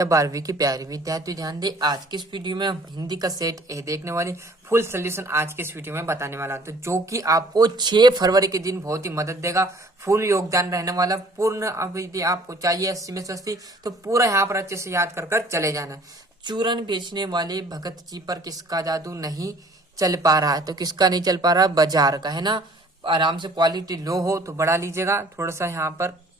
12वीं की प्यारी विद्यार्थी ध्यान दे। आज की इस वीडियो में हम हिंदी का सेट ए देखने वाले फुल सोल्यूशन आज की इस वीडियो में बताने वाला तो जो कि आपको 6 फरवरी के दिन बहुत ही मदद देगा। फुल योगदान रहने वाला पूर्ण। अब यदि आपको चाहिए 80 में से 80 तो पूरा यहाँ पर अच्छे से याद कर कर चले जाना। चूरन बेचने वाले भगत जी पर किसका जादू नहीं चल पा रहा है? तो किसका नहीं चल पा रहा? बाजार का, है ना। आराम से क्वालिटी लो हो तो बढ़ा लीजिएगा, थोड़ा सा यहाँ पर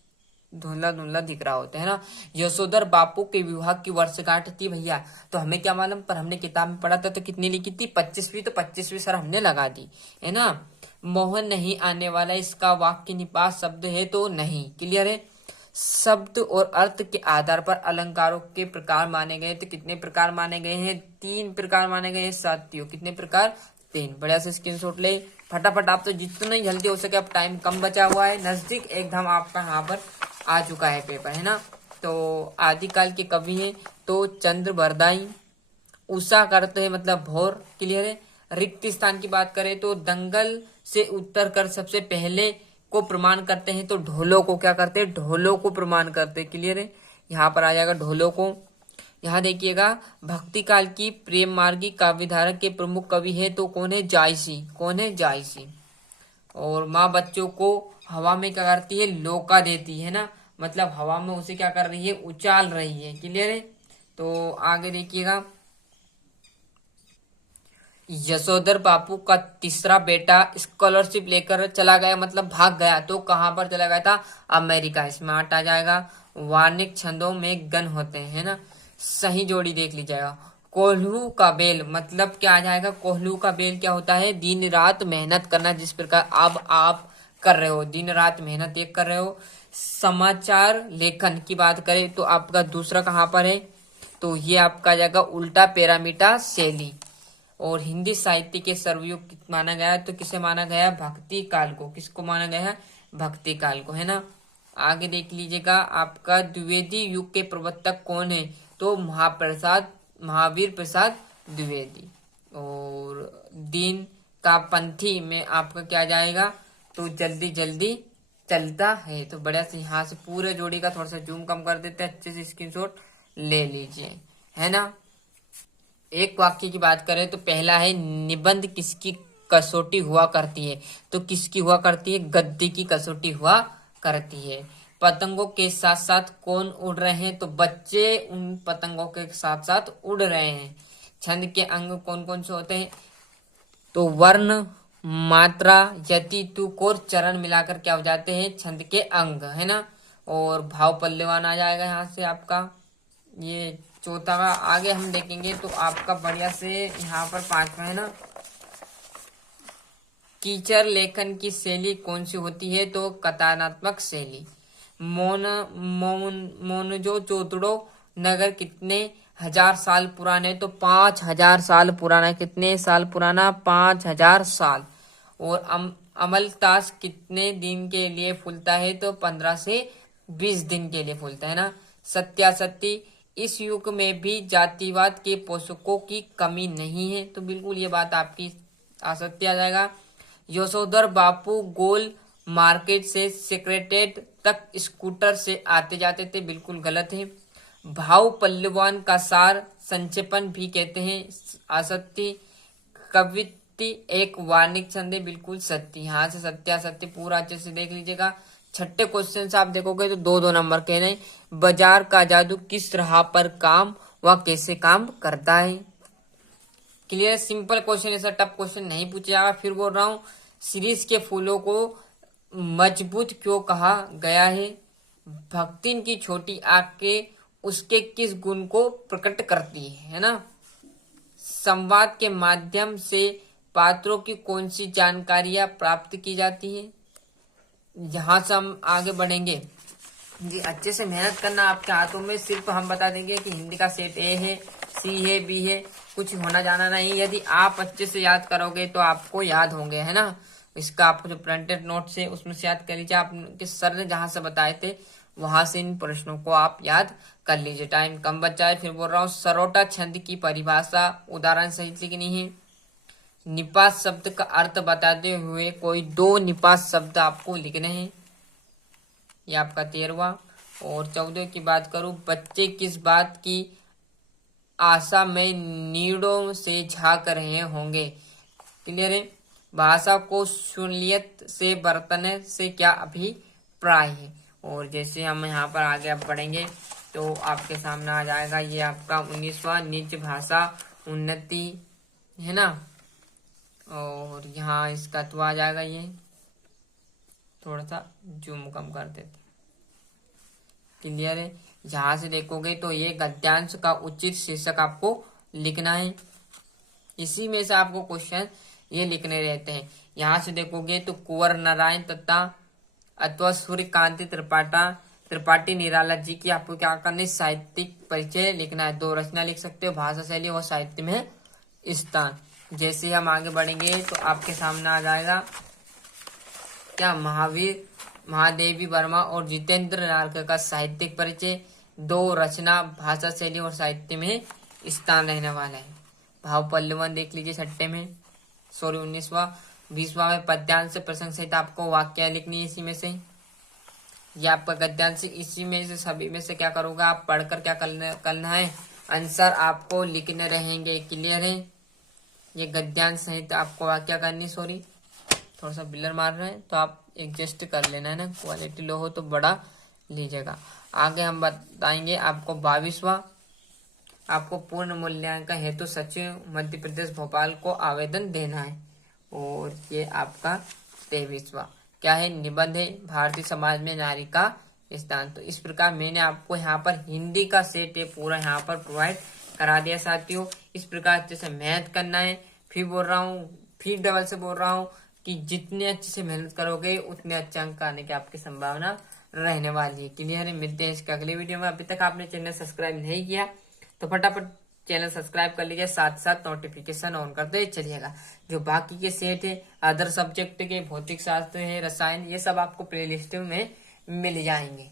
धुंधला धुंधला दिख रहा होता है ना। यशोधर बापू के विवाह की वर्षगांठ थी भैया, तो हमें क्या मालूम, पर हमने किताब में पढ़ा था तो कितनी लिखी थी? 25वीं। तो 25वीं सर हमने लगा दी, है ना। मोहन नहीं आने वाला, इसका वाक्य निपात शब्द है तो नहीं। क्लियर है। शब्द और अर्थ के आधार पर अलंकारों के प्रकार माने गए, तो कितने प्रकार माने गए हैं? 3 प्रकार माने गए हैं साथियों। कितने प्रकार? 3। बढ़िया से स्क्रीनशॉट ले फटाफट। आप तो जितना जल्दी हो सके, अब टाइम कम बचा हुआ है, नजदीक एकदम आपका यहाँ पर आ चुका है पेपर, है ना। तो आदिकाल के कवि हैं तो चंद्र बरदाई। उषा करते हैं मतलब भोर। क्लियर है। रिक्त स्थान की बात करें तो दंगल से उत्तर कर सबसे पहले को प्रमाण करते हैं, तो ढोलों को क्या करते हैं? ढोलों को प्रमाण करते हैं। क्लियर है। यहाँ पर आ जाएगा ढोलों को। यहाँ देखिएगा, भक्ति काल की प्रेम मार्गी काव्यधारा के प्रमुख कवि है तो कौन है? जायसी। कौन है? जायसी। और माँ बच्चों को हवा में क्या करती है? लोका देती है ना, मतलब हवा में उसे क्या कर रही है? उछाल रही है। क्लियर है। तो आगे देखिएगा, यशोधर बापू का तीसरा बेटा स्कॉलरशिप लेकर चला गया, मतलब भाग गया, तो कहां पर चला गया था? अमेरिका। इसमें आठ आ जाएगा। वार्णिक छंदों में गण होते हैं ना। सही जोड़ी देख लीजिएगा। कोल्हू का बेल मतलब क्या आ जाएगा? कोल्हू का बेल क्या होता है? दिन रात मेहनत करना, जिस प्रकार अब आप कर रहे हो, दिन रात मेहनत एक कर रहे हो। समाचार लेखन की बात करें तो आपका दूसरा कहां पर है? तो ये आपका आ जाएगा उल्टा पैरामीटर शैली। और हिंदी साहित्य के सर्वयुग माना गया है तो किसे माना गया है? भक्ति काल को। किसको माना गया है? भक्ति काल को, है ना। आगे देख लीजिएगा, आपका द्विवेदी युग के प्रवर्तक कौन है? तो महावीर प्रसाद द्विवेदी। और दीन का पंथी में आपका क्या जाएगा? तो जल्दी जल्दी चलता है। तो बढ़िया से यहाँ से पूरे जोड़ी का थोड़ा सा जूम कम कर देते हैं, अच्छे से स्क्रीनशॉट ले लीजिए, है ना। एक वाक्य की बात करें तो पहला है, निबंध किसकी कसौटी हुआ करती है? तो किसकी हुआ करती है? गद्य की कसौटी हुआ करती है। पतंगों के साथ साथ कौन उड़ रहे हैं? तो बच्चे उन पतंगों के साथ साथ उड़ रहे हैं। छंद के अंग कौन कौन से होते हैं? तो वर्ण, मात्रा, यति, तुक और चरण मिलाकर क्या हो जाते हैं? छंद के अंग, है ना। और भाव पल्लवान आ जाएगा यहाँ से आपका। ये चौथा का आगे हम देखेंगे तो आपका बढ़िया से यहाँ पर 5वां है ना। कीचर लेखन की शैली कौन सी होती है? तो कथनात्मक शैली। मोनजो चोदड़ो नगर कितने हजार साल पुराने? तो 5000 साल पुराना। कितने साल पुराना? 5000 साल। और अमलतास कितने दिन के लिए फूलता है? तो 15 से 20 दिन के लिए फूलता है ना। सत्यासत्य, इस युग में भी जातिवाद के पोषकों की कमी नहीं है, तो बिल्कुल ये बात आपकी असत्य आ जाएगा। यशोधर बापू गोल मार्केट से सेक्रेटेरिएट तक स्कूटर से आते जाते थे, बिल्कुल गलत है। भाव पल्लवान का सार संक्षेपण भी कहते हैं, असत्य। कवित्ती एक वार्णिक छंद है, बिल्कुल सत्य। यहाँ से सत्यासत्य पूरा अच्छे से देख लीजिएगा। छठे क्वेश्चन से आप देखोगे तो 2-2 नंबर के नहीं। बाजार का जादू किस राह पर काम व कैसे काम करता है? क्लियर। सिंपल क्वेश्चन, ऐसा टफ क्वेश्चन नहीं पूछा जाएगा। फिर बोल रहा हूँ, सीरीज के फूलों को मजबूत क्यों कहा गया है? भक्तिन की छोटी आंखें उसके किस गुण को प्रकट करती है ना। संवाद के माध्यम से पात्रों की कौन सी जानकारियां प्राप्त की जाती है? यहाँ से हम आगे बढ़ेंगे जी। अच्छे से मेहनत करना आपके हाथों में। सिर्फ हम बता देंगे कि हिंदी का सेट ए है, सी है, बी है, कुछ होना जाना नहीं। यदि आप अच्छे से याद करोगे तो आपको याद होंगे, है ना। इसका आपको जो प्रिंटेड नोट्स है उसमें से याद कर लीजिए। आपके सर ने जहां से बताए थे वहां से इन प्रश्नों को आप याद कर लीजिए। टाइम कम बचा है। फिर बोल रहा हूँ, सरोटा छंद की परिभाषा उदाहरण सहित लिखनी है। निपात शब्द का अर्थ बताते हुए कोई 2 निपात शब्द आपको लिखने हैं। ये आपका 13वां। और 14 की बात करूं, बच्चे किस बात की आशा में नीड़ों से झांक रहे होंगे। क्लियर है। भाषा को शून्यत से बरतने से क्या अभिप्राय है। और जैसे हम यहाँ पर आगे अब बढ़ेंगे तो आपके सामने आ जाएगा ये आपका 19वां निज भाषा उन्नति है ना। और यहाँ इसका तो आ जाएगा, ये थोड़ा सा जूम कम कर देते। क्लियर है। यहाँ से देखोगे तो ये गद्यांश का उचित शीर्षक आपको लिखना है। इसी में से आपको क्वेश्चन ये लिखने रहते हैं। यहाँ से देखोगे तो कुंवर नारायण तथा अथवा सूर्यकांति त्रिपाठी निराला जी की आपको क्या करना है, साहित्यिक परिचय लिखना है। 2 रचना लिख सकते हो, भाषा शैली और साहित्य में स्थान। जैसे हम आगे बढ़ेंगे तो आपके सामने आ जाएगा क्या, महादेवी वर्मा और जितेंद्र नारकर का साहित्यिक परिचय। 2 रचना, भाषा शैली और साहित्य में स्थान रहने वाला है। भाव पल्लवन देख लीजिए 6 में, 19वां। 20वां में पद्यांश प्रसंग सहित आपको वाक्य लिखनी है इसी में से। ये आपका गद्यांश इसी में से सभी में से क्या करोगे आप पढ़कर क्या करना है, आंसर आपको लिखने रहेंगे। क्लियर है। ये गद्यांश सहित आपको वाक्य करनी, सॉरी थोड़ा सा बिलर मार रहे हैं तो आप एडजस्ट कर लेना है ना, क्वालिटी लो हो तो बड़ा लीजिएगा। आगे हम बताएंगे आपको 22वां, आपको पूर्ण मूल्यांकन हेतु सचिव मध्य प्रदेश भोपाल को आवेदन देना है। और ये आपका 23वां क्या है, निबंध है, भारतीय समाज में नारी का स्थान। तो इस प्रकार मैंने आपको यहाँ पर हिंदी का सेट है पूरा यहाँ पर प्रोवाइड करा दिया साथियों। इस प्रकार जैसे मेहनत करना है, फिर बोल रहा हूँ, फिर डबल से बोल रहा हूँ कि जितने अच्छे से मेहनत करोगे उतने अच्छे अंक आने की आपकी संभावना रहने वाली है। क्लियर है। मिलते हैं इसके अगले वीडियो में। अभी तक आपने चैनल सब्सक्राइब नहीं किया तो फटाफट चैनल सब्सक्राइब कर लीजिए, साथ साथ नोटिफिकेशन ऑन करते चलिएगा। जो बाकी के सेट है, अदर सब्जेक्ट के, भौतिक शास्त्र है, रसायन, ये सब आपको प्लेलिस्ट में मिल जाएंगे।